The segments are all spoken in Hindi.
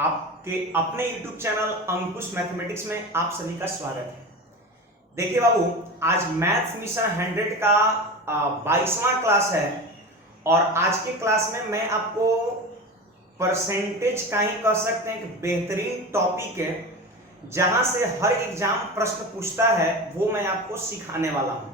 आपके अपने YouTube चैनल अंकुश मैथमेटिक्स में आप सभी का स्वागत है। देखिए बाबू, आज मैथ्स मिशन 100 का 22वां क्लास है और आज के क्लास में मैं आपको परसेंटेज का ही कह सकते हैं कि बेहतरीन टॉपिक है जहां से हर एग्जाम प्रश्न पूछता है, वो मैं आपको सिखाने वाला हूं।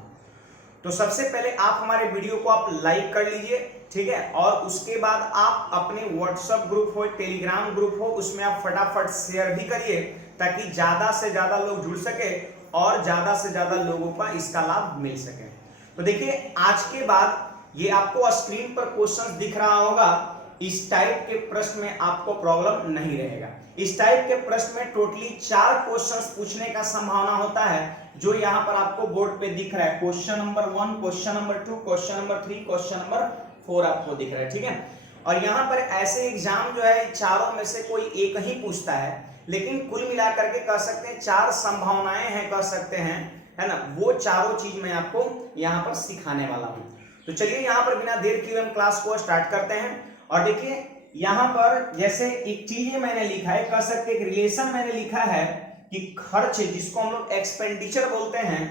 तो सबसे पहले आप हमारे वीडियो को आप लाइक कर लीजिए, ठीक है, और उसके बाद आप अपने व्हाट्सएप ग्रुप हो, टेलीग्राम ग्रुप हो, उसमें आप फटाफट शेयर भी करिए ताकि ज्यादा से ज्यादा लोग जुड़ सके और ज्यादा से ज्यादा लोगों का इसका लाभ मिल सके। तो देखिए, आज के बाद ये आपको स्क्रीन पर क्वेश्चन दिख रहा होगा, इस टाइप के प्रश्न में आपको प्रॉब्लम नहीं रहेगा। इस टाइप के प्रश्न में टोटली 4 क्वेश्चंस पूछने का संभावना होता है, जो यहाँ पर आपको बोर्ड पे दिख रहा है। Question number 1, question number 2, question number 3, question number 4 आपको दिख रहा है, ठीक है। और यहाँ पर ऐसे एग्जाम जो है चारों में से कोई एक ही पूछता है, लेकिन कुल मिलाकर के कह सकते हैं 4 संभावनाएं हैं, कह सकते हैं, है ना। वो चारों चीज मैं आपको यहाँ पर सिखाने वाला हूँ। तो चलिए यहाँ पर बिना देर किए हम क्लास को स्टार्ट करते हैं। और देखिए यहाँ पर जैसे एक चीज मैंने लिखा है, कह सकते हैं रिलेशन मैंने लिखा है कि खर्च, जिसको हम लोग एक्सपेंडिचर बोलते हैं,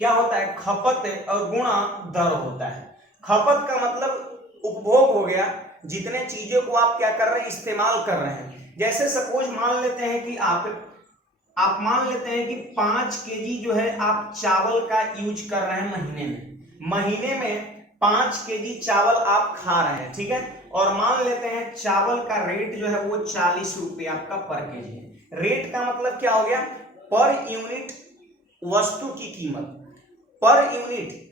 क्या होता है, खपत और गुणा दर होता है। खपत का मतलब उपभोग हो गया, जितने चीजों को आप क्या कर रहे हैं, इस्तेमाल कर रहे हैं। जैसे सपोज मान लेते हैं कि आप मान लेते हैं कि 5 केजी जो है आप चावल का यूज कर रहे हैं महीने में 5 केजी चावल आप खा रहे हैं, ठीक है। और मान लेते हैं चावल का रेट जो है वो 40 रुपये आपका पर केजी है। रेट का मतलब क्या हो गया, पर यूनिट वस्तु की कीमत। पर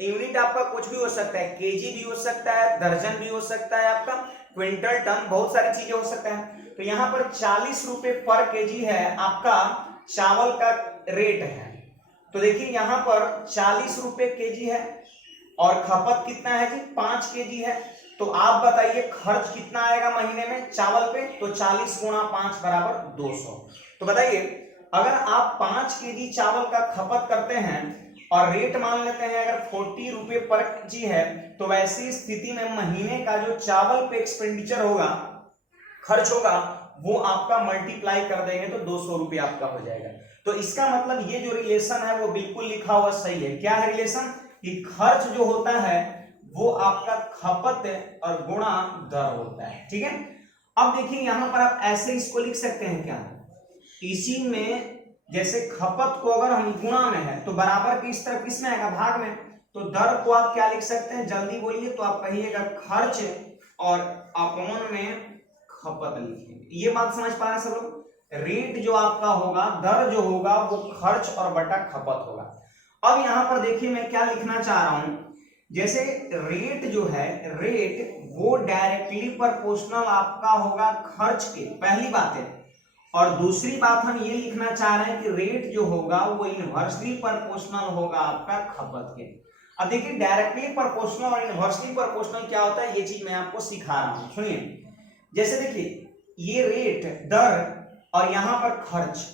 यूनिट आपका कुछ भी हो सकता है, केजी भी हो सकता है, दर्जन भी हो सकता है, आपका क्विंटल, टन, बहुत सारी चीजें हो सकता है। तो यहाँ पर 40 रुपये पर केजी है आपका चावल का रेट है। तो देखिए यहाँ पर 40 रुपये केजी है और खपत कितना है जी, 5 केजी है। तो आप बताइए खर्च कितना आएगा महीने में चावल पे, तो 40 गुणा 5 बराबर 200। तो बताइए, अगर आप 5 केजी चावल का खपत करते हैं और रेट मान लेते हैं अगर 40 रुपये पर केजी है, तो वैसी स्थिति में महीने का जो चावल पे एक्सपेंडिचर होगा, खर्च होगा, वो आपका मल्टीप्लाई कर देंगे तो 200 रुपये आपका हो जाएगा। तो इसका मतलब ये जो रिलेशन है वो बिल्कुल लिखा हुआ सही है। क्या है रिलेशन, कि खर्च जो होता है वो आपका खपत और गुणा दर होता है, ठीक है। अब देखिए यहां पर आप ऐसे इसको लिख सकते हैं, क्या इसी में जैसे खपत को अगर हम गुणा में है तो बराबर की इस तरफ किसमें आएगा, भाग में। तो दर को आप क्या लिख सकते हैं, जल्दी बोलिए, तो आप कहिएगा खर्च और अपॉन में खपत लिखिए। ये बात समझ पा रहे हैं सब लोग। रेट जो आपका होगा, दर जो होगा वो खर्च और बटा खपत होगा। अब यहां पर देखिए मैं क्या लिखना चाह रहा हूं, जैसे रेट जो है, रेट वो डायरेक्टली प्रोपोर्शनल आपका होगा खर्च के, पहली बात है। और दूसरी बात हम ये लिखना चाह रहे हैं कि रेट जो होगा वो इनवर्सली प्रोपोर्शनल होगा आपका खपत के। अब देखिए डायरेक्टली प्रोपोर्शनल और इनवर्सली प्रोपोर्शनल क्या होता है, ये चीज मैं आपको सिखा रहा हूं, सुनिए। जैसे देखिए ये रेट, दर और यहां पर खर्च,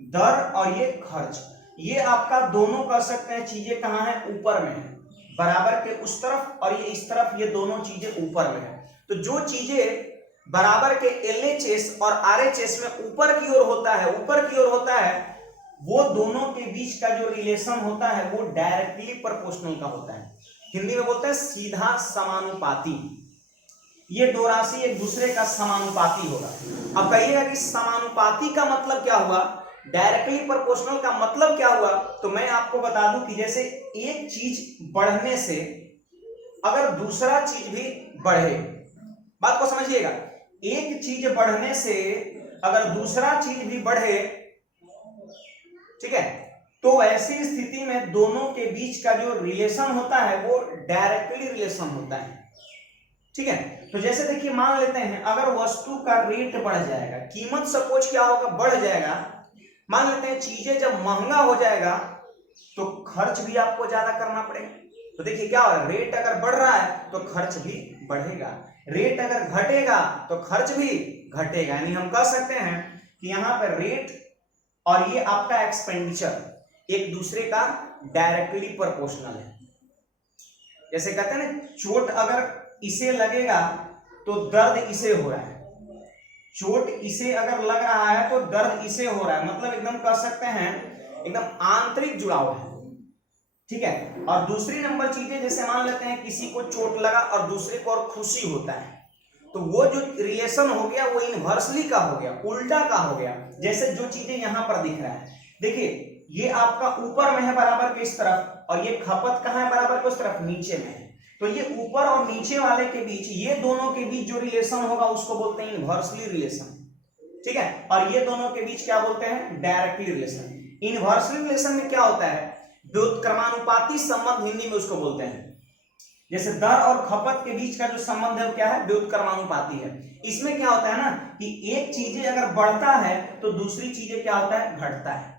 दर और ये खर्च, ये आपका दोनों कह सकते हैं चीजें कहां है, ऊपर में है, बराबर के उस तरफ, और ये इस तरफ, ये दोनों चीजें ऊपर में है। तो जो चीजें बराबर के LHS और RHS में ऊपर की ओर होता है, वो दोनों के बीच का जो रिलेशन होता है वो डायरेक्टली प्रोपोर्शनल का होता है। हिंदी में बोलते हैं सीधा समानुपाती। ये दो राशि एक दूसरे का समानुपाती होगा। अब कहिएगा कि समानुपाती का मतलब क्या हुआ, डायरेक्टली प्रोपोर्शनल का मतलब क्या हुआ। तो मैं आपको बता दूं कि जैसे एक चीज बढ़ने से अगर दूसरा चीज भी बढ़े, बात को समझिएगा, एक चीज बढ़ने से अगर दूसरा चीज भी बढ़े, ठीक है, तो ऐसी स्थिति में दोनों के बीच का जो रिलेशन होता है वो डायरेक्टली रिलेशन होता है, ठीक है। तो जैसे देखिए मान लेते हैं अगर वस्तु का रेट बढ़ जाएगा, कीमत सपोज क्या होगा, बढ़ जाएगा। मान लेते हैं चीजें जब महंगा हो जाएगा तो खर्च भी आपको ज्यादा करना पड़ेगा। तो देखिए क्या होगा, रेट अगर बढ़ रहा है तो खर्च भी बढ़ेगा, रेट अगर घटेगा तो खर्च भी घटेगा। यानी हम कह सकते हैं कि यहाँ पर रेट और ये आपका एक्सपेंडिचर एक दूसरे का डायरेक्टली प्रोपोर्शनल है। जैसे कहते हैं ना, चोट अगर इसे लगेगा तो दर्द इसे हो रहा है, चोट इसे अगर लग रहा है तो दर्द इसे हो रहा है, मतलब एकदम कह सकते हैं एकदम आंतरिक जुड़ाव है, ठीक है। और दूसरी नंबर चीजें जैसे मान लेते हैं किसी को चोट लगा और दूसरे को और खुशी होता है, तो वो जो रिलेशन हो गया वो इनवर्सली का हो गया, उल्टा का हो गया। जैसे जो चीजें यहां पर दिख रहा है, देखिए ये आपका ऊपर में है बराबर के इस तरफ, और ये खपत कहां है बराबर के उस तरफ, नीचे में है। तो ये ऊपर और नीचे वाले के बीच, ये दोनों के बीच जो रिलेशन होगा उसको बोलते हैं इनवर्सली रिलेशन, ठीक है। और ये दोनों के बीच क्या बोलते हैं, डायरेक्टली रिलेशन। इनवर्सली रिलेशन में क्या होता है, व्युत्क्रमानुपाती संबंध हिंदी में उसको बोलते हैं। जैसे दर और खपत के बीच का जो संबंध है वो क्या है, व्युत्क्रमानुपाती है। इसमें क्या होता है ना कि एक चीजें अगर बढ़ता है तो दूसरी चीजें क्या होता है, घटता है।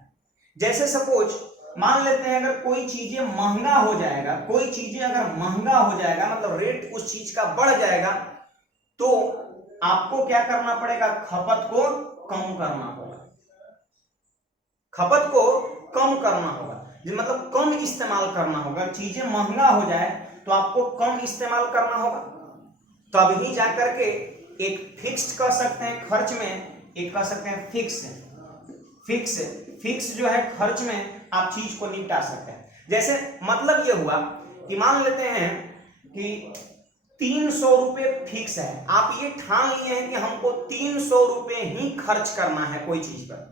जैसे सपोज मान लेते हैं अगर कोई चीजें महंगा हो जाएगा, कोई चीजें अगर महंगा हो जाएगा मतलब रेट उस चीज का बढ़ जाएगा, तो आपको क्या करना पड़ेगा, खपत को कम करना होगा, खपत को कम करना होगा, मतलब कम इस्तेमाल करना होगा। चीजें महंगा हो जाए तो आपको कम इस्तेमाल करना होगा, तभी जाकर के एक फिक्स्ड कह सकते हैं खर्च में, एक कह सकते हैं फिक्स जो है खर्च में आप चीज को निपटा सकते हैं। जैसे मतलब ये हुआ कि मान लेते हैं कि 300 रुपए फिक्स है, आप ये ठान लिए हैं कि हमको 300 रुपए ही खर्च करना है कोई चीज पर,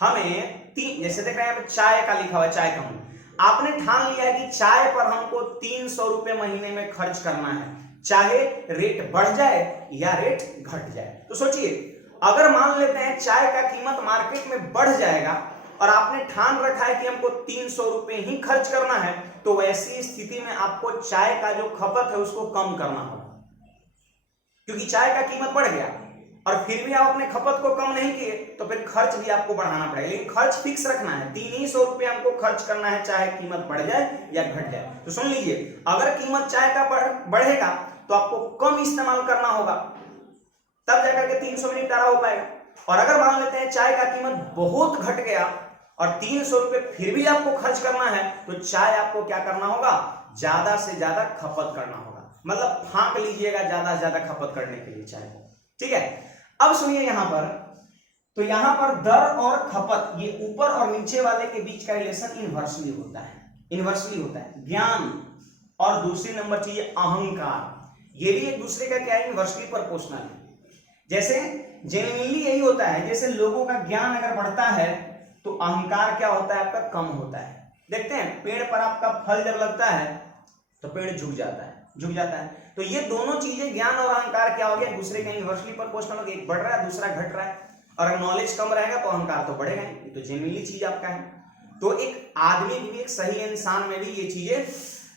हमें जैसे देख रहे हैं चाय का लिखा हुआ, चाय का मूल्य आपने ठान लिया है कि चाय पर हमको 300 रुपए महीने में खर्च करना है, चाहे रेट बढ़ जाए या रेट घट जाए। तो सोचिए अगर मान लेते हैं चाय का कीमत मार्केट में बढ़ जाएगा और आपने ठान रखा है कि हमको 300 रुपए ही खर्च करना है, तो वैसी स्थिति में आपको चाय का जो खपत है उसको कम करना होगा, क्योंकि चाय का कीमत बढ़ गया और फिर भी आप अपने खपत को कम नहीं किए तो फिर खर्च भी आपको बढ़ाना पड़ेगा। लेकिन खर्च फिक्स रखना है, 300 रुपए हमको खर्च करना है, चाहे कीमत बढ़ जाए या घट जाए। तो सुन लीजिए, अगर कीमत चाय का बढ़ेगा तो आपको कम इस्तेमाल करना होगा, तब जाकर के 300 में निपटारा हो पाएगा। और अगर मान लेते हैं चाय का कीमत बहुत घट गया और 300 रुपए फिर भी आपको खर्च करना है, तो चाय आपको क्या करना होगा, ज्यादा से ज्यादा खपत करना होगा, मतलब फांक लीजिएगा ज्यादा से ज्यादा खपत करने के लिए चाय को, ठीक है। अब सुनिए यहां पर, तो यहां पर दर और खपत, ये ऊपर और नीचे वाले के बीच का रिलेशन इनवर्सली होता है, इनवर्सली होता है। ज्ञान और दूसरी नंबर चीज अहंकार, ये भी एक दूसरे का क्या है, इनवर्सली प्रोपोर्शनल है। जैसे जेन्युइनली यही होता है, जैसे लोगों का ज्ञान अगर बढ़ता है तो अहंकार क्या होता है, आपका कम होता है। देखते हैं पेड़ पर आपका फल जब लगता है तो पेड़ झुक जाता है, झुक जाता है। तो ये दोनों चीजें ज्ञान और अहंकार क्या हो गया, दूसरे के इनवर्सली प्रोपोर्शनल हो गया, एक बढ़ रहा है दूसरा घट रहा है। और अगर नॉलेज कम रहेगा तो अहंकार तो बढ़ेगा ही, ये तो जेन्युइनली चीज आपका है। तो एक आदमी भी, एक सही इंसान में भी ये चीजें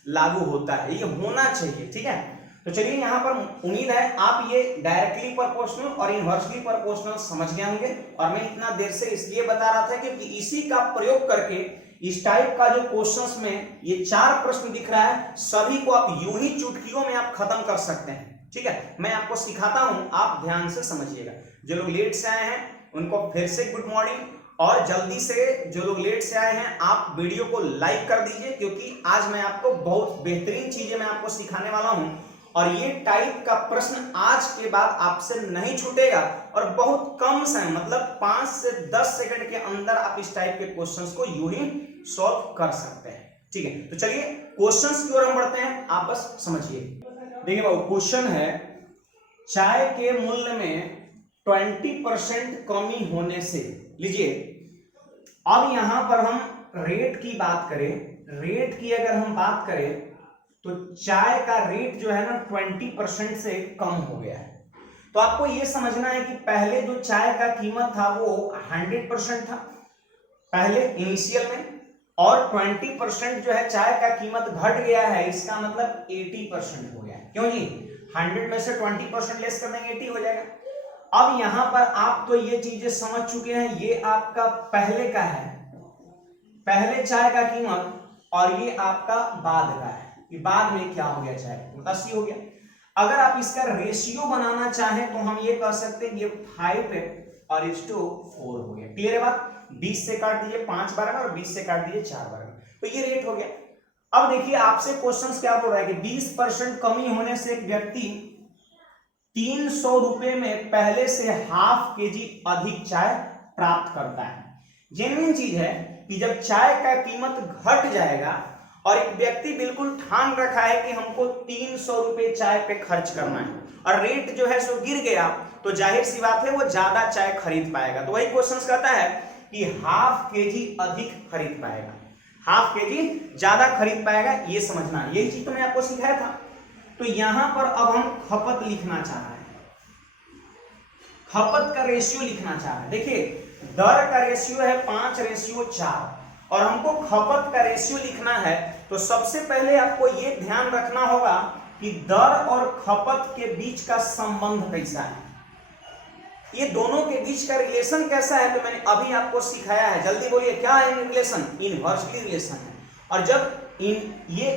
लागू होता है, ये होना चाहिए, ठीक है। तो चलिए यहाँ पर उम्मीद है आप ये डायरेक्टली प्रोपोर्शनल और इनवर्सली प्रोपोर्शनल समझ गए होंगे। और मैं इतना देर से इसलिए बता रहा था क्योंकि इसी का प्रयोग करके इस टाइप का जो क्वेश्चंस में ये 4 प्रश्न दिख रहा है, सभी को आप यूं ही चुटकियों में आप खत्म कर सकते हैं, ठीक है। मैं आपको सिखाता हूं, आप ध्यान से समझिएगा। जो लोग लेट से आए हैं उनको फिर से गुड मॉर्निंग, और जल्दी से जो लोग लेट से आए हैं आप वीडियो को लाइक कर दीजिए, क्योंकि आज मैं आपको बहुत बेहतरीन चीजें मैं आपको सिखाने वाला हूं। और ये टाइप का प्रश्न आज के बाद आपसे नहीं छूटेगा, और बहुत कम समय मतलब 5 से 10 सेकंड के अंदर आप इस टाइप के क्वेश्चंस को यूं ही सॉल्व कर सकते हैं, ठीक है। तो चलिए क्वेश्चंस की ओर हम बढ़ते हैं, आप बस समझिए। देखिए बाबू, क्वेश्चन है चाय के मूल्य में 20% कमी होने से, लीजिए अब यहां पर हम रेट की बात करें, रेट की अगर हम बात करें तो चाय का रेट जो है ना 20% से कम हो गया है। तो आपको यह समझना है कि पहले जो चाय का कीमत था वो 100% था पहले इनिशियल में, और 20% जो है चाय का कीमत घट गया है, इसका मतलब 80% हो गया है। क्यों जी, 100 में से 20% लेस कर देंगे 80 हो जाएगा। अब यहां पर आप तो ये चीजें समझ चुके हैं, ये आपका पहले का है, पहले चाय का कीमत, और ये आपका बाद का है, कि बाद में क्या हो गया, चाहे 80 हो गया। अगर आप इसका रेशियो बनाना चाहें तो हम ये कह सकते हैं ये 5 और 4 हो गया। क्लियर है बात, 20 से काट दीजिए 5 बार और 20 से काट दीजिए 4 बार, तो ये रेट हो गया। अब देखिए आपसे क्वेश्चंस क्या बोल रहा है कि 20% कमी होने से एक व्यक्ति 300 रुपए में पहले से हाफ केजी अधिक चाय प्राप्त करता है। जेन्युइन चीज है कि जब चाय का कीमत घट जाएगा और एक व्यक्ति बिल्कुल ठान रखा है कि हमको 300 रुपए चाय पे खर्च करना है और रेट जो है सो गिर गया, तो जाहिर सी बात है वो ज्यादा चाय खरीद पाएगा। तो वही क्वेश्चन कहता है कि हाफ केजी अधिक खरीद पाएगा, हाफ केजी ज्यादा खरीद पाएगा, ये समझना। यही चीज तो मैं आपको सिखाया था। तो यहां पर अब हम खपत लिखना चाह रहे हैं, खपत का रेशियो लिखना चाह रहे हैं। देखिए दर का रेशियो है 5:4 और हमको खपत का रेशियो लिखना है, तो सबसे पहले आपको ये ध्यान रखना होगा कि दर और खपत के बीच का संबंध कैसा है, ये दोनों के बीच का रिलेशन कैसा है। तो मैंने अभी आपको सिखाया है, जल्दी बोलिए क्या है रिलेशन? इनवर्सली रिलेशन है। और जब ये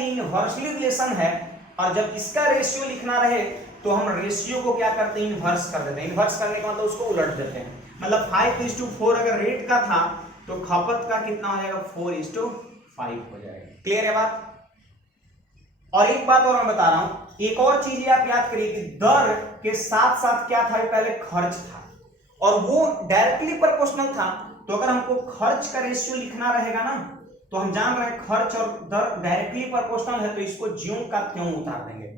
इनवर्सली रिलेशन है और जब इसका रेशियो लिखना रहे तो हम रेशियो को क्या करते हैं? इन्वर्स कर देते हैं। इन्वर्स करने का मतलब उसको उलट देते हैं। मतलब 5:4 अगर रेट का था तो खपत का कितना हो जाएगा? 4:5 हो जाएगा। क्लियर है बात? और एक बात और मैं बता रहा हूं, एक और चीज आप याद करिए कि दर के साथ साथ क्या था? पहले खर्च था और वो डायरेक्टली प्रोपोर्शनल था। तो अगर हमको खर्च का रेशियो लिखना रहेगा ना, तो हम जान रहे हैं खर्च और दर डायरेक्टली प्रोपोर्शनल है, तो इसको ज्यों का त्यों उतार देंगे।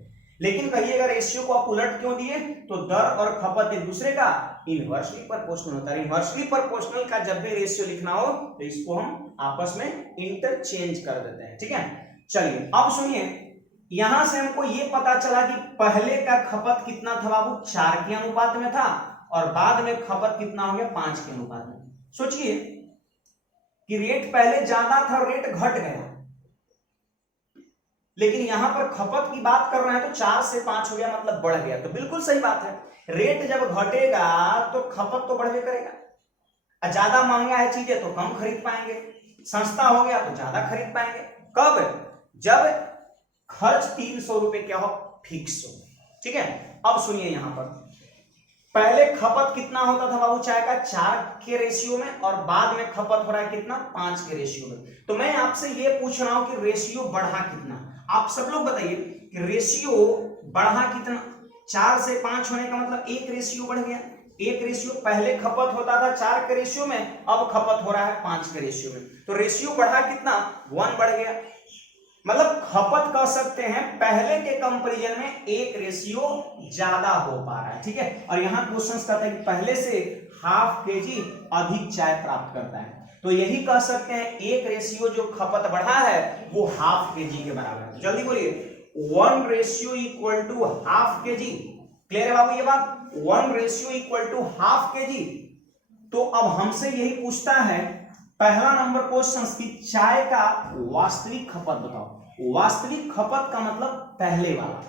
लेकिन कहिएगा रेशियो को आप उलट क्यों दिए? तो दर और खपत एक दूसरे का इनवर्सली प्रोपोर्शनल होता है। इनवर्सली प्रोपोर्शनल का जब भी रेशियो लिखना हो तो इसको हम आपस में इंटरचेंज कर देते हैं। ठीक है, चलिए अब सुनिए, यहां से हमको ये पता चला कि पहले का खपत कितना था बाबू? 4 के अनुपात में था और बाद में खपत कितना हो गया? 5 के अनुपात में। सोचिए कि रेट पहले ज्यादा था, रेट घट गया, लेकिन यहां पर खपत की बात कर रहे हैं तो 4 से 5 हो गया, मतलब बढ़ गया। तो बिल्कुल सही बात है, रेट जब घटेगा तो खपत तो बढ़े करेगा। ज्यादा महंगा है चीजें तो कम खरीद पाएंगे, सस्ता हो गया तो ज्यादा खरीद पाएंगे। कब? जब खर्च 300 रुपए क्या हो? फिक्स हो। ठीक है, अब सुनिए यहां पर पहले खपत कितना होता था बाबू चाय का? 4 के रेशियो में, और बाद में खपत हो रहा है कितना? 5 के रेशियो में। तो मैं आपसे ये पूछ रहा हूं कि रेशियो बढ़ा कितना? आप सब लोग बताइए कि रेशियो बढ़ा कितना? 4 से 5 होने का मतलब 1 रेशियो बढ़ गया। 1 रेशियो, पहले खपत होता था 4 के रेशियो में, अब खपत हो रहा है 5 के रेशियो में। तो रेशियो बढ़ा कितना? 1 बढ़ गया। मतलब खपत कह सकते हैं पहले के कंपैरिजन में 1 रेशियो ज्यादा हो पा रहा है। ठीक है, और यहां क्वेश्चन कहता है कि पहले से हाफ केजी अधिक चाय प्राप्त करता है। तो यही कह सकते हैं 1 रेशियो जो खपत बढ़ा है वो हाफ केजी के बराबर है। जल्दी बोलिए, 1 ratio equal to half kg. Clear है बाबू ये बात? 1 ratio equal to half kg. तो अब हमसे यही पूछता है पहला नंबर क्वेश्चन की चाय का वास्तविक खपत बताओ। वास्तविक खपत का मतलब पहले वाला,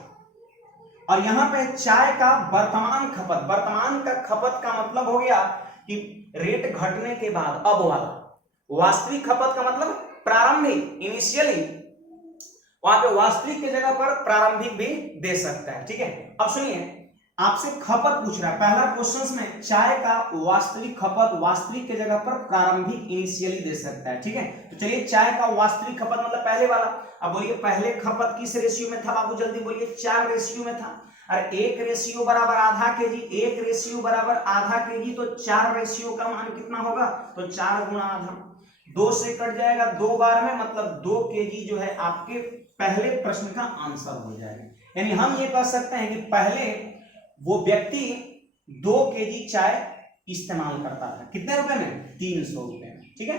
और यहां पे चाय का वर्तमान खपत। वर्तमान का खपत का मतलब हो गया कि रेट घटने के बाद अब वाला। वास्तविक खपत का मतलब प्रारंभिक, इनिशियली। वहां पे वास्तविक की जगह पर प्रारंभिक भी दे सकता है। ठीक है, अब सुनिए, आपसे खपत पूछ रहा है पहला क्वेश्चन में, चाय का वास्तविक खपत, वास्तविक के जगह पर प्रारंभिक, इनिशियली दे सकता है। ठीक है, तो चलिए चाय का वास्तविक खपत मतलब पहले वाला। अब बोलिए पहले खपत किस रेशियो में था बाबू? जल्दी बोलिए। 4 रेशियो में था। अरे 1 रेशियो बराबर आधा केजी, 1 रेशियो बराबर आधा केजी, तो 4 रेशियो का मान कितना होगा? तो 4 गुणा आधा, 2 से कट जाएगा 2 बार में, मतलब 2 केजी जो है आपके पहले प्रश्न का आंसर हो जाएगा। यानी हम ये कह सकते हैं कि पहले वो व्यक्ति 2 केजी चाय इस्तेमाल करता था। कितने रुपए में? 300 रुपए में। ठीक है,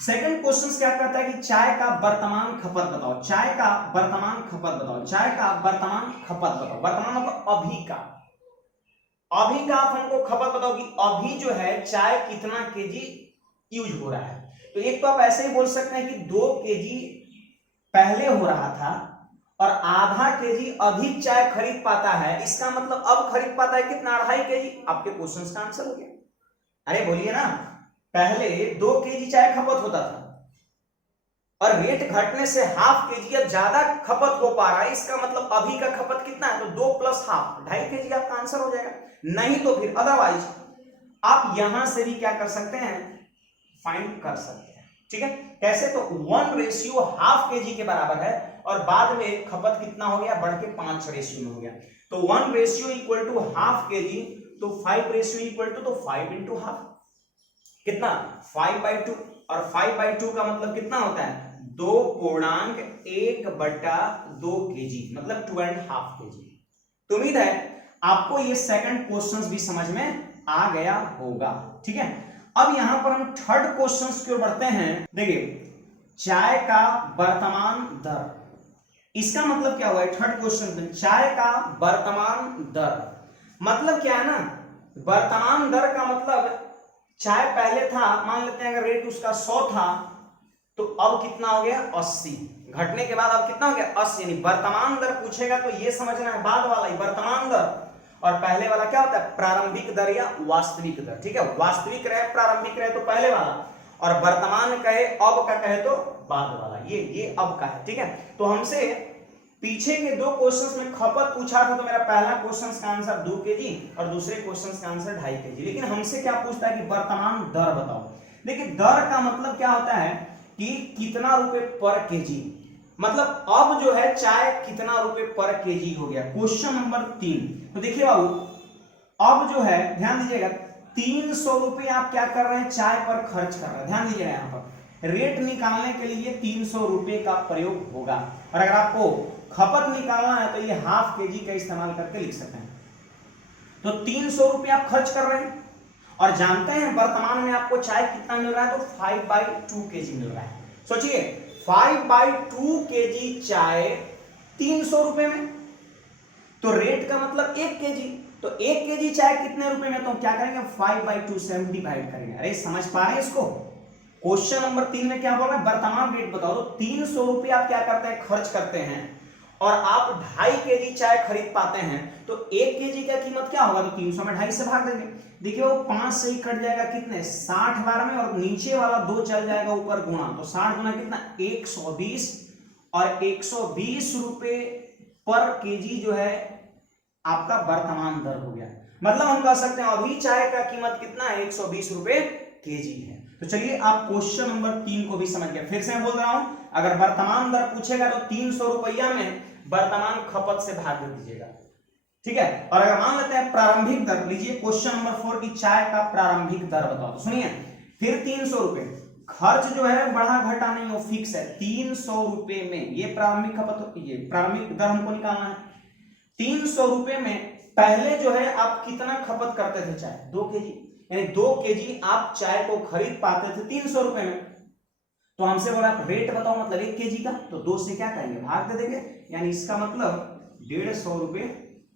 सेकंड क्वेश्चन क्या कहता है कि चाय का वर्तमान खपत बताओ। चाय का वर्तमान खपत बताओ। चाय का वर्तमान खपत बताओ। वर्तमान मतलब अभी का। अभी का आप हमको खपत बताओ कि अभी जो है चाय कितना केजी यूज हो रहा है। तो एक तो आप ऐसे ही बोल सकते हैं कि 2 केजी पहले हो रहा था और आधा केजी अधिक चाय खरीद पाता है, इसका मतलब अब खरीद पाता है कितना? 2.5 केजी। आपके क्वेश्चन का आंसर हो गया। अरे बोलिए ना, पहले 2 केजी चाय खपत होता था और रेट घटने से हाफ केजी अब ज्यादा खपत हो पा रहा है, इसका मतलब अभी का खपत कितना है? तो 2 + हाफ, 2.5 केजी आपका आंसर हो जाएगा। नहीं तो फिर अदरवाइज आप यहां से भी क्या कर सकते हैं? फाइंड कर सकते हैं। ठीक है, कैसे? तो 1 रेशियो हाफ केजी के बराबर है और बाद में खपत कितना हो गया? बढ़ के 5 रेशियो में हो गया। तो 1 रेशियो इक्वल टू हाफ के जी, तो 5 रेशियो इक्वल टू, तो 5 इंटू हाफ कितना 5/2, और 5/2 का मतलब कितना होता है 2.1/2 केजी, मतलब 2.5 केजी। तो उम्मीद है आपको ये सेकंड क्वेश्चन भी समझ में आ गया होगा। ठीक है, अब यहां पर हम थर्ड क्वेश्चन की ओर बढ़ते हैं। देखिए, चाय का वर्तमान दर, इसका मतलब क्या हुआ है थर्ड क्वेश्चन में, चाय का वर्तमान दर मतलब क्या है ना, वर्तमान दर का मतलब चाय पहले था, मान लेते हैं अगर रेट उसका 100 था, तो अब कितना हो गया 80, घटने के बाद अब कितना हो गया 80, यानी वर्तमान दर पूछेगा तो ये समझना है बाद वाला ही वर्तमान दर, और पहले वाला क्या होता है प्रारंभिक दर या वास्तविक दर। ठीक है, वास्तविक रहे प्रारंभिक रहे तो पहले वाला, और वर्तमान कहे अब का कहे तो बाद वाला, ये अब का है। ठीक है, तो हमसे पीछे के दो क्वेश्चंस में खपत पूछा था, तो मेरा पहला क्वेश्चन का आंसर 2 केजी और दूसरे क्वेश्चन का आंसर 2.5 केजी। लेकिन हमसे क्या पूछता है कि वर्तमान दर बताओ। देखिए, दर का मतलब क्या होता है कि कितना रुपए पर केजी, मतलब अब जो है चाय कितना रुपए पर केजी हो गया, क्वेश्चन नंबर 3। तो देखिए बाबू, अब जो है ध्यान दीजिएगा 300 रुपए आप क्या कर रहे हैं चाय पर खर्च कर रहे हैं। ध्यान दीजिएगा, यहाँ पर रेट निकालने के लिए 300 रुपए का प्रयोग होगा, और अगर आपको खपत निकालना है तो ये हाफ केजी का इस्तेमाल करके लिख सकते हैं। तो 300 रुपए आप खर्च कर रहे हैं, और जानते हैं वर्तमान में आपको चाय कितना मिल रहा है, तो 5/2 केजी मिल रहा है। सोचिए 5/2 केजी चाय 300 रुपए में, तो रेट का मतलब 1 केजी, तो 1 केजी चाय कितने रुपए में, तो क्या करेंगे 5/2 से हम डिवाइड करेंगे। अरे समझ पा रहे हैं इसको, क्वेश्चन नंबर 3 में क्या बोल रहा है वर्तमान रेट बताओ, तो 300 रुपए आप क्या करते हैं खर्च करते हैं, और आप 2.5 केजी चाय खरीद पाते हैं, तो 1 केजी का कीमत क्या होगा, तो 300 में 2.5 से भाग देंगे। देखिए वो 5 से ही कट जाएगा कितने 60 बार में, और नीचे वाला 2 चल जाएगा ऊपर गुणा, तो 60 गुना कितना 120, और 120 रुपए पर केजी जो है आपका वर्तमान दर हो गया। मतलब हम कह सकते हैं अभी चाय का कीमत कितना है 120 रुपए केजी है। तो चलिए आप क्वेश्चन नंबर 3 को भी समझ गए। फिर से मैं बोल रहा हूं, अगर वर्तमान दर पूछेगा तो 300 रुपया में वर्तमान खपत से भाग दे दीजिएगा। ठीक है, और अगर मान लेते हैं प्रारंभिक दर, लीजिए क्वेश्चन नंबर 4 की चाय का प्रारंभिक दर बताओ। तो सुनिए, फिर 300 रुपए, खर्च जो है बढ़ा घटा नहीं वो फिक्स है 300 रुपए में, ये प्रारंभिक खपत, ये प्रारंभिक दर हमको निकालना है। 300 रुपए में पहले जो है आप कितना खपत करते थे चाय 2 केजी, यानी 2 केजी आप चाय को खरीद पाते थे 300 रुपए में। तो हमसे बोला रेट बताओ मतलब 1 केजी का, तो 2 से क्या करेंगे भाग दे देंगे, यानी इसका मतलब 150 रुपए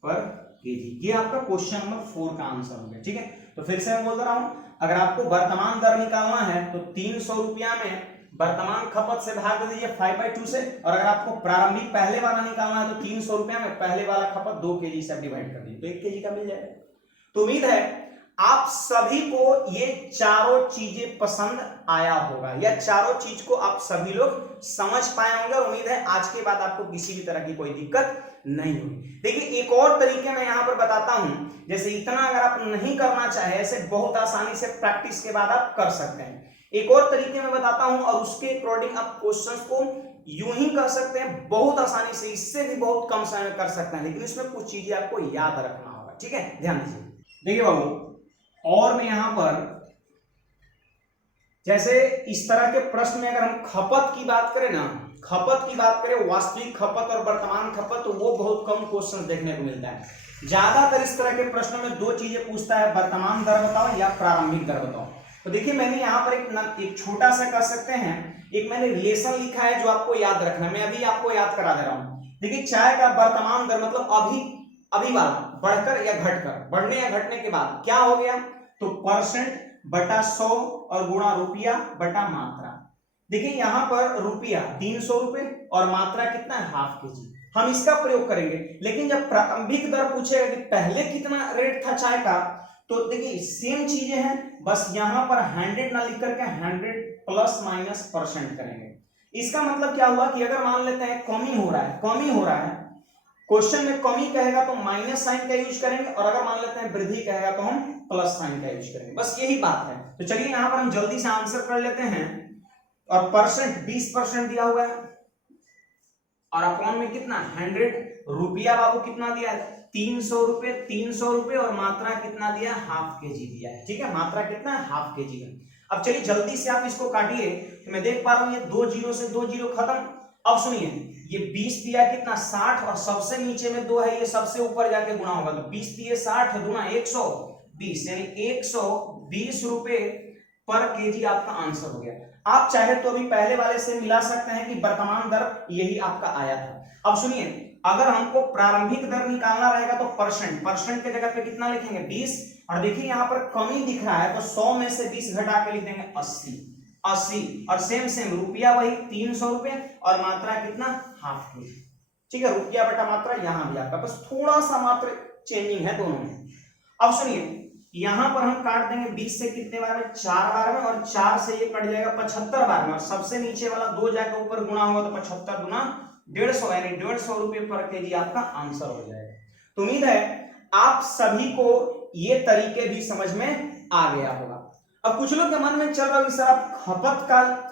पर केजी। ये आपका क्वेश्चन नंबर 4 का आंसर हो गया। ठीक है, तो फिर से मैं बोल रहा हूं, अगर आपको वर्तमान दर निकालना है तो 300 रुपया में वर्तमान खपत से भाग दे दीजिए 5/2 से, और अगर आपको प्रारंभिक पहले वाला निकालना है तो 300 रुपया में पहले वाला खपत 2 केजी से डिवाइड कर दीजिए, तो 1 केजी का मिल जाएगा। तो उम्मीद है आप सभी को ये चारों चीजें पसंद आया होगा, या चारों चीज को आप सभी लोग समझ पाए होंगे, और उम्मीद है आज के बाद आपको किसी भी तरह की कोई दिक्कत नहीं होगी। देखिए एक और तरीके मैं यहां पर बताता हूं, जैसे इतना अगर आप नहीं करना चाहे ऐसे बहुत आसानी से प्रैक्टिस के बाद आप कर सकते हैं। एक और तरीके में बताता हूं, और उसके अकॉर्डिंग आप क्वेश्चंस को यूं ही कर सकते हैं बहुत आसानी से, इससे भी बहुत कम समय में कर सकते हैं, लेकिन इसमें कुछ चीजें आपको याद रखना होगा। ठीक है, ध्यान दीजिए। देखिए बाबू, और मैं यहां पर जैसे इस तरह के प्रश्न में अगर हम खपत की बात करें ना, खपत की बात करें वास्तविक खपत और वर्तमान खपत, तो वो बहुत कम क्वेश्चन देखने को मिलता है। ज्यादातर इस तरह के प्रश्नों में 2 चीजें पूछता है, वर्तमान दर बताओ या प्रारंभिक दर बताओ। तो देखिए मैंने यहाँ पर एक छोटा सा कर सकते हैं, एक मैंने रिलेशन लिखा है जो आपको याद रखना, मैं अभी आपको याद करा दे रहा हूं। देखिए चाय का वर्तमान दर मतलब अभी वाला बढ़कर या घटकर, बढ़ने या घटने के बाद क्या हो गया, तो परसेंट बटा 100 और गुणा रुपया बटा मात्रा। देखिए यहां पर रुपया 300 रुपए और मात्रा कितना है हाफ केजी, हम इसका प्रयोग करेंगे। लेकिन जब प्रारंभिक दर पूछेगा कि पहले कितना रेट था चाय का, तो देखिए सेम चीजें हैं, बस यहां पर 100 ना लिख करके 100 प्लस माइनस परसेंट करेंगे। इसका मतलब क्या हुआ कि अगर मान लेते हैं कमी हो रहा है, क्वेश्चन में कमी कहेगा तो माइनस साइन का यूज करेंगे, और अगर मान लेते हैं वृद्धि कहेगा तो हम प्लस साइन का यूज करेंगे, बस यही बात है। तो चलिए यहां पर हम जल्दी से आंसर कर लेते हैं, और परसेंट 20% दिया हुआ है, और अपॉन में कितना 100। रुपया बाबू कितना दिया है 300 रुपए, 300 रुपए और मात्रा कितना दिया हाफ केजी दिया है। ठीक है, मात्रा कितना है हाफ केजी है। अब चलिए जल्दी से आप इसको काटिए तो मैं देख पा रहा हूं ये 2 जीरो से 2 जीरो खत्म। अब सुनिए ये 20 दिया कितना 60 और सबसे नीचे में 2 है, ये सबसे ऊपर जाके गुणा होगा तो 20 दिए 60 गुना 120 यानी 120 रुपए पर केजी आपका आंसर हो गया। आप चाहे तो अभी पहले वाले से मिला सकते हैं कि वर्तमान दर यही आपका आया था। अब सुनिए अगर हमको प्रारंभिक दर निकालना रहेगा तो परसेंट, परसेंट के जगह पे कितना लिखेंगे 20 और देखिए यहाँ पर कमी दिख रहा है तो 100 में से 20 घटा के लिख देंगे 80 और सेम रुपया वही 300 रुपए और मात्रा कितना हाफ केजी। ठीक है, रुपया बटा मात्रा यहां भी आपका बस थोड़ा सा मात्र चेंजिंग है दोनों में। अब सुनिए यहां पर हम काट देंगे 20 से कितने बार में 4 बार में और 4 से ये कट जाएगा 75 बार में और सबसे नीचे वाला 2 जाकर ऊपर गुणा होगा तो 75 गुना 150 यानी 150 रुपए पर केजी आपका आंसर हो जाएगा। तो उम्मीद है आप सभी को ये तरीके भी समझ में आ गया होगा। अब कुछ लोग के मन में चल रहा है सर आप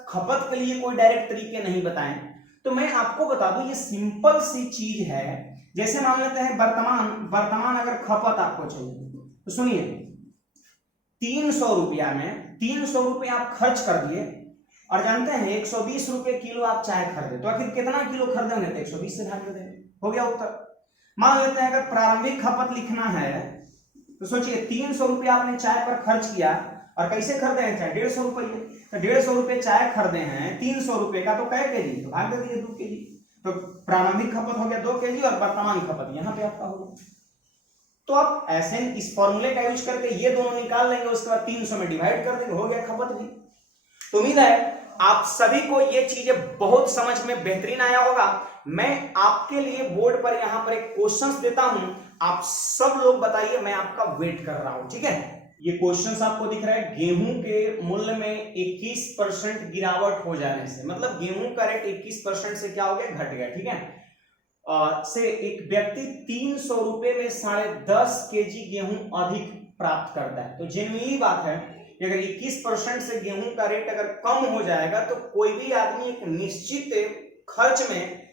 खपत के लिए कोई डायरेक्ट तरीके नहीं बताएं, तो मैं आपको बता दूं ये सिंपल सी चीज है। जैसे मान लेते हैं वर्तमान अगर खपत आपको चाहिए तो सुनिए 300 रुपया में 300 रुपये आप खर्च कर दिए और जानते हैं 120 रुपए किलो आप चाय खरीदे तो आखिर कितना किलो खरीदेंगे तो 120 से भाग देंगे, हो गया उत्तर। मान लेते हैं अगर प्रारंभिक खपत लिखना है तो सोचिए 300 रुपया आपने चाय पर खर्च किया और कैसे खरीदे हैं चाय 150 रुपये, तो 150 रुपये चाय खरीदे हैं 300 रुपये का तो कै केजी तो भाग दे दीजिए 2 केजी। तो प्रारंभिक खपत हो गया 2 केजी और वर्तमान खपत यहाँ पे आपका होगा। तो आप ऐसे इस फॉर्मूले का यूज करके ये दोनों निकाल लेंगे, उसके बाद 300 में डिवाइड कर देंगे, हो गया खपत भी। तो उम्मीद है आप सभी को ये चीजें बहुत समझ में बेहतरीन आया होगा। मैं आपके लिए बोर्ड पर यहाँ पर एक क्वेश्चंस देता हूं, आप सब लोग बताइए, मैं आपका वेट कर रहा हूं। ठीक है, ये क्वेश्चंस आपको दिख रहा है गेहूं के मूल्य में 21% गिरावट हो जाने से, मतलब गेहूं का रेट 21% से क्या हो गया घट गया। ठीक है, से एक व्यक्ति 300 रुपए में 10.5 केजी गेहूं अधिक प्राप्त करता है। तो जेन्युइन बात है कि अगर 21% से गेहूं का रेट अगर कम हो जाएगा तो कोई भी आदमी एक निश्चित खर्च में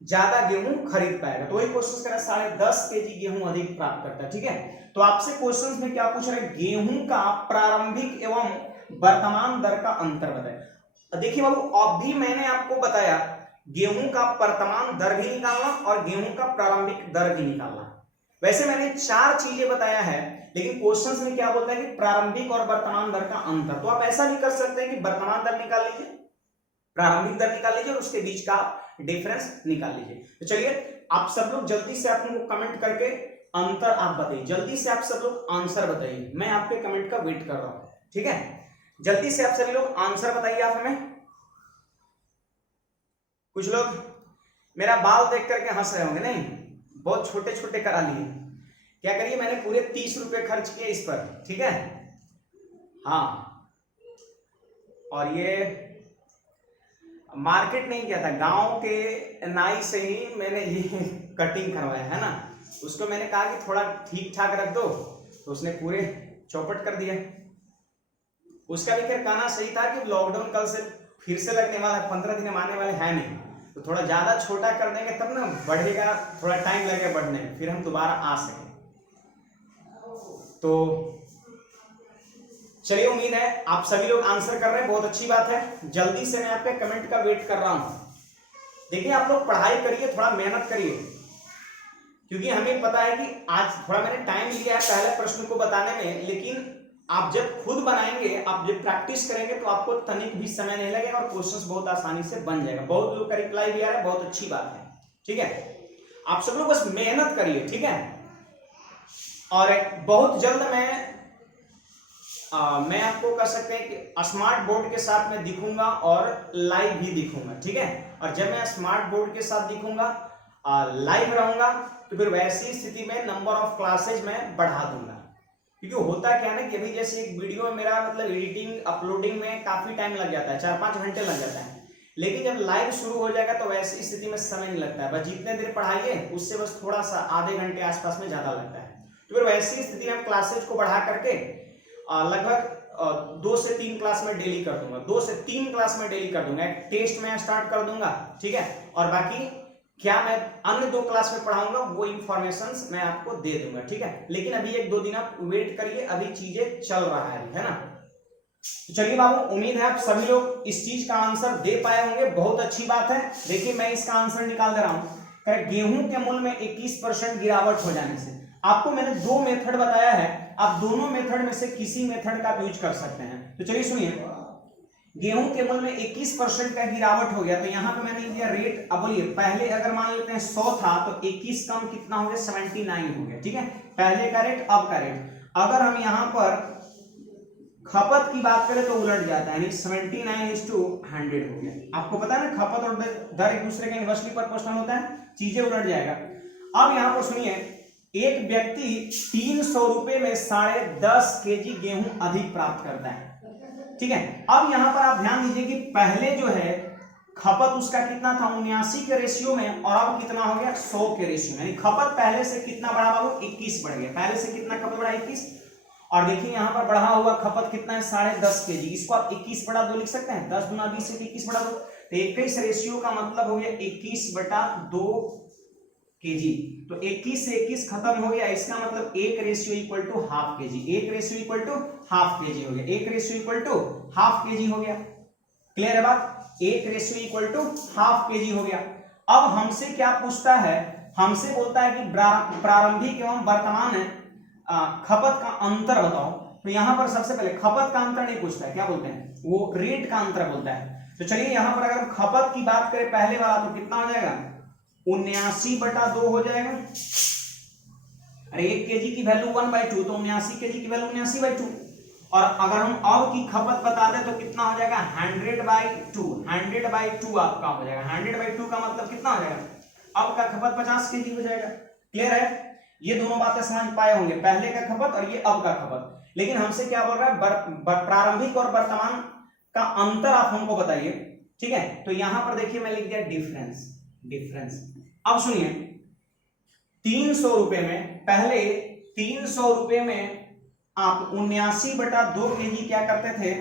ज्यादा गेहूं खरीद पाएगा। तो वही क्वेश्चन करा 10.5 केजी गेहूं अधिक प्राप्त करता है। ठीक है, तो आपसे क्वेश्चन में क्या पूछ रहे हैं गेहूं का प्रारंभिक एवं वर्तमान दर का अंतर बताए। देखिए बाबू अब भी मैंने आपको बताया गेहूं का वर्तमान दर भी निकालना और गेहूं का प्रारंभिक दर भी निकालना। वैसे मैंने 4 चीजें बताया है लेकिन क्वेश्चंस में क्या बोलता है कि प्रारंभिक और वर्तमान दर का अंतर। तो आप ऐसा भी कर सकते हैं कि वर्तमान दर निकाल लीजिए, प्रारंभिक दर निकाल लीजिए और उसके बीच का डिफरेंस निकाल लीजिए। तो चलिए आप सब लोग जल्दी से आप लोग कमेंट करके अंतर आप बताइए, जल्दी से आप सब लोग आंसर बताइए, मैं आपके कमेंट का वेट कर रहा हूं। ठीक है, जल्दी से आप सभी लोग आंसर बताइए आप हमें। कुछ लोग मेरा बाल देख करके हंस रहे होंगे, नहीं बहुत छोटे छोटे करा लिए, क्या करिए मैंने पूरे 30 रुपए खर्च किए इस पर। ठीक है, हाँ, और ये मार्केट नहीं किया था, गांव के नाई से ही मैंने ये कटिंग करवाया है ना, उसको मैंने कहा कि थोड़ा ठीक ठाक रख दो तो उसने पूरे चौपट कर दिया। उसका भी खैर कहना सही था कि लॉकडाउन कल से फिर से लगने वाला है, 15 दिन आने वाले हैं नहीं, तो थोड़ा ज्यादा छोटा कर देंगे तब ना बढ़ेगा, थोड़ा टाइम लगेगा बढ़ने में, फिर हम दोबारा आ सकें। तो चलिए उम्मीद है आप सभी लोग आंसर कर रहे हैं, बहुत अच्छी बात है। जल्दी से मैं आपके कमेंट का वेट कर रहा हूं। देखिए आप लोग पढ़ाई करिए, थोड़ा मेहनत करिए, क्योंकि हमें पता है कि आज थोड़ा मैंने टाइम लिया है पहले प्रश्न को बताने में, लेकिन आप जब खुद बनाएंगे, आप जब प्रैक्टिस करेंगे तो आपको तनिक भी समय नहीं लगेगा और क्वेश्चंस बहुत आसानी से बन जाएगा। बहुत लोग का रिप्लाई भी आ रहा है, बहुत अच्छी बात है। ठीक है, आप सब लोग बस मेहनत करिए। ठीक है, और बहुत जल्द मैं आपको कह सकते हैं कि स्मार्ट बोर्ड के साथ मैं दिखूंगा और लाइव भी दिखूंगा। ठीक है, और जब मैं स्मार्ट बोर्ड के साथ दिखूंगा, लाइव रहूंगा, तो फिर वैसी स्थिति में नंबर ऑफ क्लासेज मैं बढ़ा दूंगा। क्योंकि होता क्या है कि अभी जैसे एक वीडियो में मेरा मतलब एडिटिंग अपलोडिंग में काफी टाइम लग जाता है, 4-5 घंटे लग जाता है, लेकिन जब लाइव शुरू हो जाएगा तो वैसी स्थिति में समय नहीं लगता है, बस जितने देर पढ़ाइए उससे बस थोड़ा सा आधे घंटे आसपास में ज्यादा लगता है। तो फिर वैसी स्थिति में हम क्लासेज को बढ़ा करके लगभग 2 से 3 क्लास में डेली कर दूंगा, 2 से 3 क्लास में डेली कर दूंगा। एक टेस्ट में स्टार्ट कर दूंगा, ठीक है, और बाकी क्या मैं अन्य 2 क्लास में पढ़ाऊंगा वो इंफॉर्मेशन मैं आपको दे दूंगा, ठीक है। लेकिन अभी 1-2 दिन आप वेट करिए, अभी चीजें चल रहा है ना। तो चलिए बाबू, उम्मीद है आप सभी लोग इस चीज का आंसर दे पाए होंगे, बहुत अच्छी बात है। देखिए मैं इसका आंसर निकाल दे रहा हूं। गेहूं के मूल्य में 21% गिरावट हो जाने से, आपको मैंने 2 मेथड बताया है, आप दोनों मेथड में से किसी मेथड का यूज कर सकते हैं। तो चलिए सुनिए, गेहूं के मूल्य में 21% का गिरावट हो गया, तो यहां पे मैंने दिया रेट। अब बोलिए, पहले अगर मान लेते हैं 100 था तो 21 कम कितना हो गया, 79 हो गया, ठीक है। पहले का रेट, अब का रेट। अगर हम यहां पर खपत की बात करें तो उलट जाता है, यानी 79:100 हो गया। आपको पता है ना, खपत और दर एक दूसरे के इनवर्सली प्रोपोर्शनल होता है, चीजें उलट जाएगा। अब यहां पर सुनिए, एक व्यक्ति 300 रुपए में 10.5 केजी गेहूं अधिक प्राप्त करता है, ठीक है। अब यहां पर आप ध्यान दीजिए कि पहले जो है खपत उसका कितना था, 79 के रेशियो में, और अब कितना हो गया, 100 के रेशियो में। यानी खपत पहले से कितना बढ़ा बाबू, 21 बढ़ गया। पहले से कितना खपत बढ़ा, 21। और देखिए यहां पर बढ़ा हुआ खपत कितना है, 10.5 केजी। इसको आप 21/2 लिख सकते हैं, 10 × 20 से 21/2, तो 21 रेशियो का मतलब हो गया 21/2 केजी। तो 21 से 21 खत्म हो गया, इसका मतलब 1 ratio equal to ½ kg, 1 ratio equal to ½ kg हो गया, 1 रेशियो इक्वल टू ½ केजी हो गया। क्लियर है बात, 1 रेशियो इक्वल टू ½ केजी हो गया। अब हमसे क्या पूछता है, हमसे बोलता है कि प्रारंभिक एवं वर्तमान खपत का अंतर बताओ। तो यहां पर सबसे पहले खपत का अंतर नहीं पूछता है, क्या बोलते हैं, वो रेट का अंतर बोलता है। तो चलिए यहां पर अगर खपत की बात करें पहले वाला, तो कितना हो जाएगा, 79/2 हो जाएगा। अरे 1 केजी की वैल्यू 1/2, तो 79 केजी की वैल्यू 79/2। और अगर हम अब की खपत बता दें तो कितना हो जाएगा, 100/2, 100/2 आपका हो जाएगा। 100/2 का मतलब कितना हो जाएगा, अब का खपत 50 केजी हो जाएगा। क्लियर है, ये दोनों बातें समझ पाए होंगे, पहले का खपत और ये अब का खपत। लेकिन हमसे क्या बोल रहा है, प्रारंभिक और वर्तमान का अंतर आप हमको बताइए, ठीक है। तो यहां पर देखिए मैं लिख दिया डिफरेंस। अब सुनिए, 300 रुपए में, पहले 300 रुपए में आप 79/2 केजी क्या करते थे,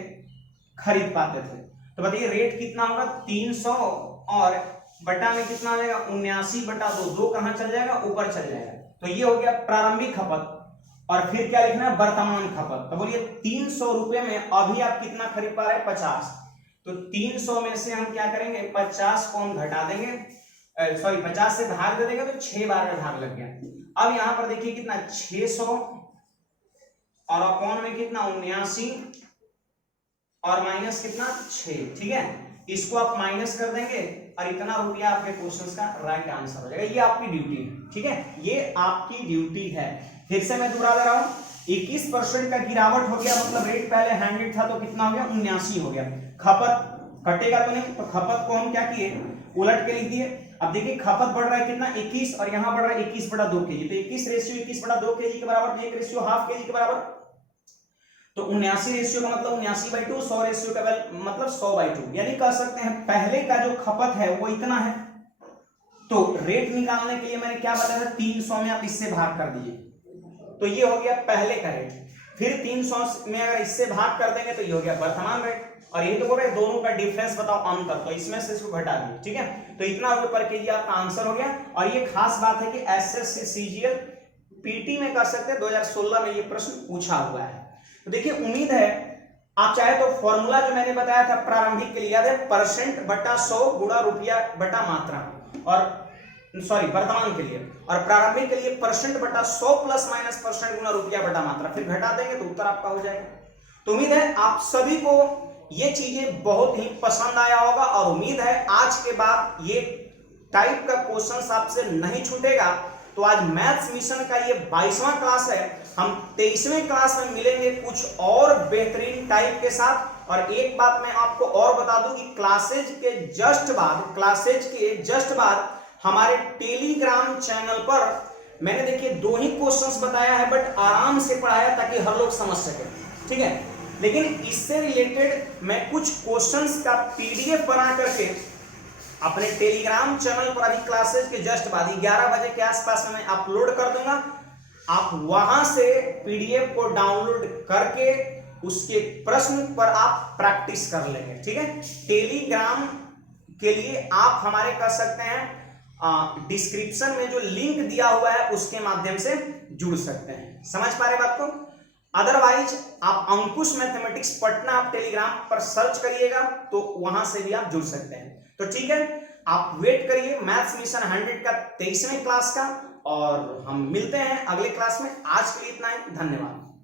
खरीद पाते थे। तो बताइए रेट कितना होगा, 300 और बटा में कितना आ जाएगा, 79/2, 2 कहां चल जाएगा, ऊपर चल जाएगा। तो ये हो गया प्रारंभिक खपत, और फिर क्या लिखना है, वर्तमान खपत। तो बोलिए 300 रुपए में अभी आप कितना खरीद पा रहे हैं, 50। तो 300 में से हम क्या करेंगे, 50 को हम घटा देंगे, सॉरी 50 से भाग दे देंगे, तो 6 बार में भाग लग गया। अब यहां पर देखिए कितना, 600 और अपॉन में कितना, 79 और माइनस कितना, 6, ठीक है। इसको आप माइनस कर देंगे और इतना रुपया आपके क्वेश्चन का राइट आंसर हो जाएगा। ये आपकी ड्यूटी है, ठीक है, ये आपकी ड्यूटी है। फिर से मैं दोहरा दे रहा हूं, 21% का गिरावट हो गया, मतलब रेट पहले 100 था तो कितना हो गया, 79 हो गया। खपत कटेगा तो नहीं, तो खपत को हम क्या किए, उलट के लिख दिए। अब देखिए खपत बढ़ रहा है कितना, 21, और यहां बढ़ रहा है 21/2 केजी। तो 21 रेशियो 21/2 केजी के बराबर, 1 रेशियो ½ केजी के बराबर। तो 79 रेशियो का मतलब 79/2, 100 रेशियो का मतलब 100/2। यानी कह सकते हैं पहले का जो खपत है वो इतना है। तो रेट निकालने के लिए मैंने क्या बताया था, 300 में आप इससे भाग कर दीजिए, तो ये हो गया पहले का रेट। फिर 300 में अगर इससे भाग कर देंगे तो ये हो गया वर्तमान रेट। और यही तो बोल रहे दोनों का डिफरेंस बताओ, अंतर, तो इसमें से इसको घटा दिए, ठीक है। तो इतना रुपए पर केजी आपका आंसर हो गया। और ये खास बात है कि एसएससी सीजीएल पीटी में कर सकते हैं, 2016 में ये प्रश्न पूछा हुआ है। तो देखिए उम्मीद है आप चाहे तो फॉर्मूला जो मैंने बताया था प्रारंभिक के लिए याद है, %/100 गुणा रुपया बटा मात्रा, और सॉरी वर्तमान के लिए, और प्रारंभिक के लिए %/100 प्लस माइनस % गुणा रुपया बटा मात्रा, फिर घटा देंगे तो उत्तर आपका हो जाएगा। तो उम्मीद है आप सभी को ये चीजें बहुत ही पसंद आया होगा, और उम्मीद है आज के बाद ये टाइप का क्वेश्चन आपसे नहीं छूटेगा। तो आज मैथ्स मिशन का ये 22वां क्लास है, हम 23वें क्लास में मिलेंगे कुछ और बेहतरीन टाइप के साथ। और एक बात मैं आपको और बता दूं कि क्लासेज के जस्ट बाद हमारे टेलीग्राम चैनल पर मैंने देखिए 2 ही क्वेश्चंस बताया है, बट आराम से पढ़ाया ताकि हर लोग समझ सके, ठीक है। लेकिन इससे रिलेटेड मैं कुछ क्वेश्चंस का पीडीएफ बना करके अपने टेलीग्राम चैनल पर अभी क्लासेज के जस्ट बाद 11 बजे के आसपास में मैं अपलोड कर दूंगा। आप वहां से पीडीएफ को डाउनलोड करके उसके प्रश्न पर आप प्रैक्टिस कर लेंगे। ठीक है, टेलीग्राम के लिए आप हमारे कर सकते हैं डिस्क्रिप्शन में जो लिंक दिया हुआ है उसके माध्यम से जुड़ सकते हैं। समझ पा रहे बात को? अदरवाइज आप अंकुश मैथमेटिक्स पटना आप टेलीग्राम पर सर्च करिएगा तो वहां से भी आप जुड़ सकते हैं। तो ठीक है, आप वेट करिए मैथ्स मिशन 100 का 23वें क्लास का, और हम मिलते हैं अगले क्लास में। आज के लिए इतना ही, धन्यवाद।